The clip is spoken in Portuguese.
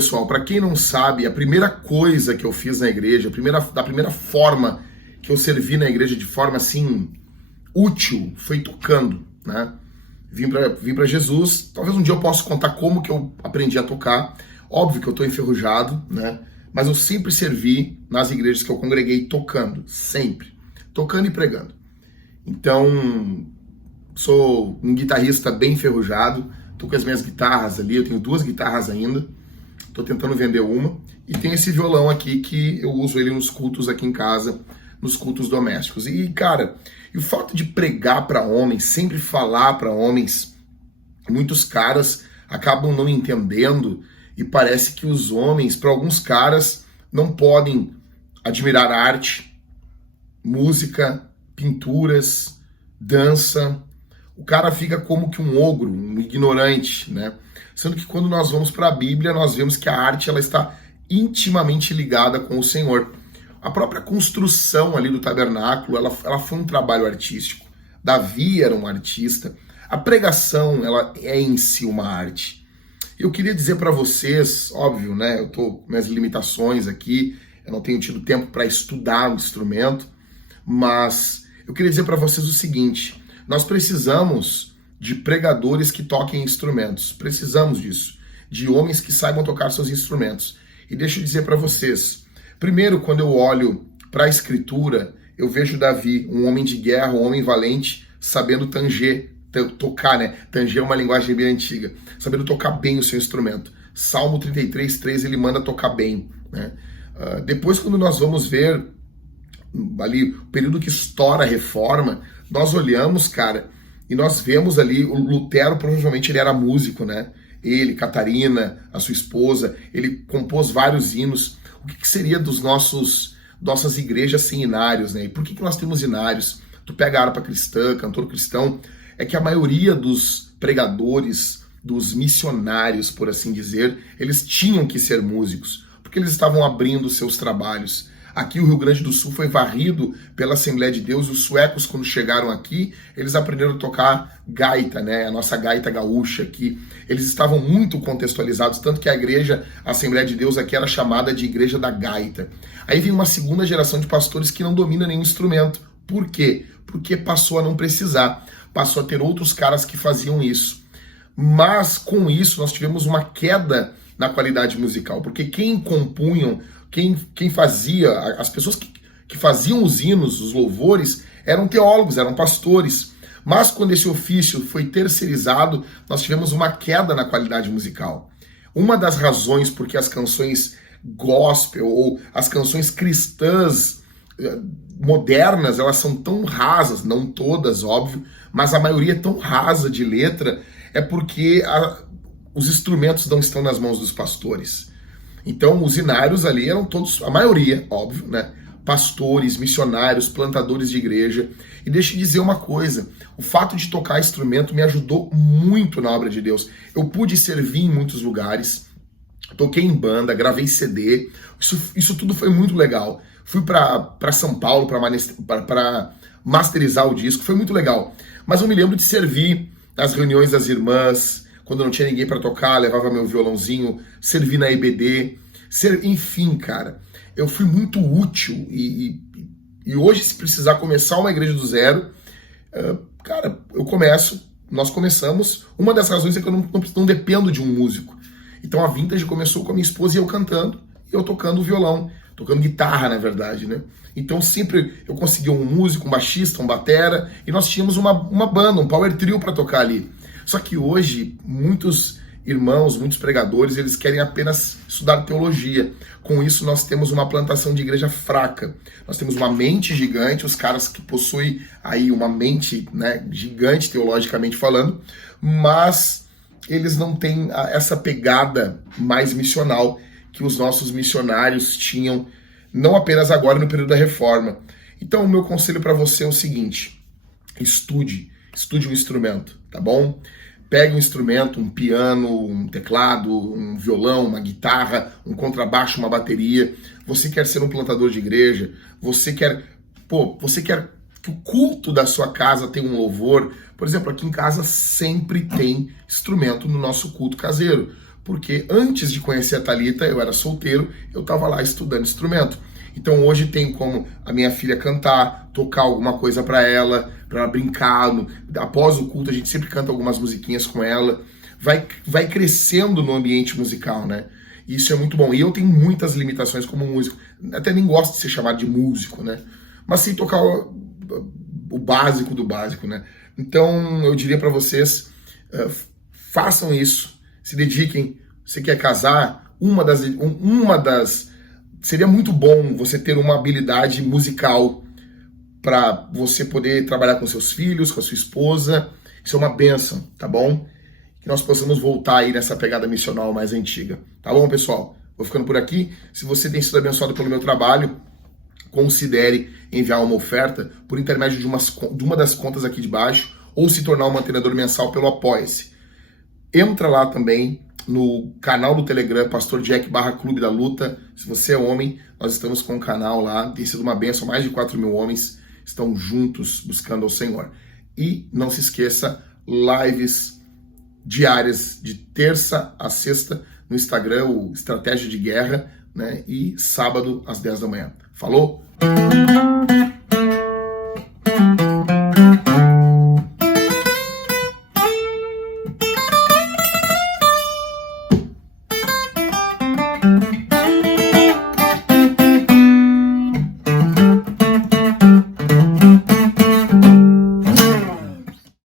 pessoal, para quem não sabe, a primeira coisa que eu fiz na igreja, da primeira forma que eu servi na igreja de forma assim útil, foi tocando, né? Vim para Jesus. Talvez um dia eu possa contar como que eu aprendi a tocar. Óbvio que eu tô enferrujado, né? Mas eu sempre servi nas igrejas que eu congreguei tocando, sempre. Tocando e pregando. Então, sou um guitarrista bem enferrujado. Tô com as minhas guitarras ali, eu tenho 2 guitarras ainda. Tô tentando vender uma. E tem esse violão aqui que eu uso ele nos cultos aqui em casa, nos cultos domésticos. E, cara, e o fato de pregar para homens, sempre falar para homens, muitos caras acabam não entendendo e parece que os homens, para alguns caras, não podem admirar arte, música, pinturas, dança. O cara fica como que um ogro, um ignorante, né? Sendo que quando nós vamos para a Bíblia, nós vemos que a arte ela está intimamente ligada com o Senhor. A própria construção ali do tabernáculo, ela foi um trabalho artístico. Davi era um artista. A pregação, ela é em si uma arte. Eu queria dizer para vocês, óbvio, né? Eu tô com minhas limitações aqui, eu não tenho tido tempo para estudar o instrumento, mas eu queria dizer para vocês o seguinte: nós precisamos de pregadores que toquem instrumentos. Precisamos disso, de homens que saibam tocar seus instrumentos. E deixa eu dizer para vocês, primeiro, quando eu olho para a Escritura, eu vejo Davi, um homem de guerra, um homem valente, sabendo tocar, né? Tanger é uma linguagem bem antiga, sabendo tocar bem o seu instrumento. Salmo 33:3, ele manda tocar bem, né? Depois, quando nós vamos ver ali o período que estoura a Reforma, nós olhamos, cara, e nós vemos ali o Lutero, provavelmente ele era músico, né? Ele, Catarina, a sua esposa, ele compôs vários hinos. O que seria dos nossas igrejas sem hinários, né? E por que nós temos hinários? Tu pega a harpa cristã, cantor cristão, é que a maioria dos pregadores, dos missionários, por assim dizer, eles tinham que ser músicos, porque eles estavam abrindo seus trabalhos. Aqui o Rio Grande do Sul foi varrido pela Assembleia de Deus. Os suecos, quando chegaram aqui, eles aprenderam a tocar gaita, né? A nossa gaita gaúcha aqui. Eles estavam muito contextualizados, tanto que a igreja, a Assembleia de Deus aqui era chamada de Igreja da Gaita. Aí vem uma segunda geração de pastores que não domina nenhum instrumento. Por quê? Porque passou a não precisar. Passou a ter outros caras que faziam isso. Mas com isso nós tivemos uma queda na qualidade musical, porque quem compunham, quem fazia, as pessoas que faziam os hinos, os louvores, eram teólogos, eram pastores. Mas quando esse ofício foi terceirizado, nós tivemos uma queda na qualidade musical. Uma das razões porque as canções gospel ou as canções cristãs modernas, elas são tão rasas, não todas, óbvio, mas a maioria é tão rasa de letra, é porque os instrumentos não estão nas mãos dos pastores. Então os hinários ali eram todos, a maioria, óbvio, né? Pastores, missionários, plantadores de igreja. E deixa eu dizer uma coisa, o fato de tocar instrumento me ajudou muito na obra de Deus. Eu pude servir em muitos lugares, toquei em banda, gravei CD, isso tudo foi muito legal. Fui para São Paulo para masterizar o disco, foi muito legal. Mas eu me lembro de servir nas reuniões das irmãs, quando não tinha ninguém para tocar, levava meu violãozinho, servi na EBD, enfim, cara, eu fui muito útil e hoje, se precisar começar uma igreja do zero, cara, nós começamos, uma das razões é que eu não dependo de um músico. Então a Vintage começou com a minha esposa e eu cantando, e eu tocando violão, tocando guitarra, na verdade, né? Então sempre eu conseguia um músico, um baixista, um batera, e nós tínhamos uma banda, um power trio para tocar ali. Só que hoje, muitos irmãos, muitos pregadores, eles querem apenas estudar teologia. Com isso, nós temos uma plantação de igreja fraca. Nós temos uma mente gigante, os caras que possuem aí uma mente, né, gigante, teologicamente falando, mas eles não têm essa pegada mais missional que os nossos missionários tinham, não apenas agora no período da Reforma. Então, o meu conselho para você é o seguinte: estude um instrumento, tá bom? Pegue um instrumento, um piano, um teclado, um violão, uma guitarra, um contrabaixo, uma bateria. Você quer ser um plantador de igreja? Você quer que o culto da sua casa tenha um louvor? Por exemplo, aqui em casa sempre tem instrumento no nosso culto caseiro. Porque antes de conhecer a Thalita, eu era solteiro, eu estava lá estudando instrumento. Então hoje tem como a minha filha cantar, tocar alguma coisa para ela brincar. Após o culto a gente sempre canta algumas musiquinhas com ela. Vai crescendo no ambiente musical, né? Isso é muito bom. E eu tenho muitas limitações como músico. Até nem gosto de ser chamado de músico, né? Mas sim tocar o básico do básico, né? Então eu diria para vocês, façam isso, se dediquem. Você quer casar? Seria muito bom você ter uma habilidade musical para você poder trabalhar com seus filhos, com a sua esposa. Isso é uma bênção, tá bom? Que nós possamos voltar aí nessa pegada missional mais antiga. Tá bom, pessoal? Vou ficando por aqui. Se você tem sido abençoado pelo meu trabalho, considere enviar uma oferta por intermédio de uma das contas aqui de baixo ou se tornar um mantenedor mensal pelo Apoia-se. Entra lá também no canal do Telegram, Pastor Jack /Clube da Luta. Se você é homem, nós estamos com um canal lá. Tem sido uma bênção, mais de 4.000 homens estão juntos buscando ao Senhor. E não se esqueça, lives diárias de terça a sexta no Instagram, o Estratégia de Guerra, né? E sábado às 10 da manhã. Falou?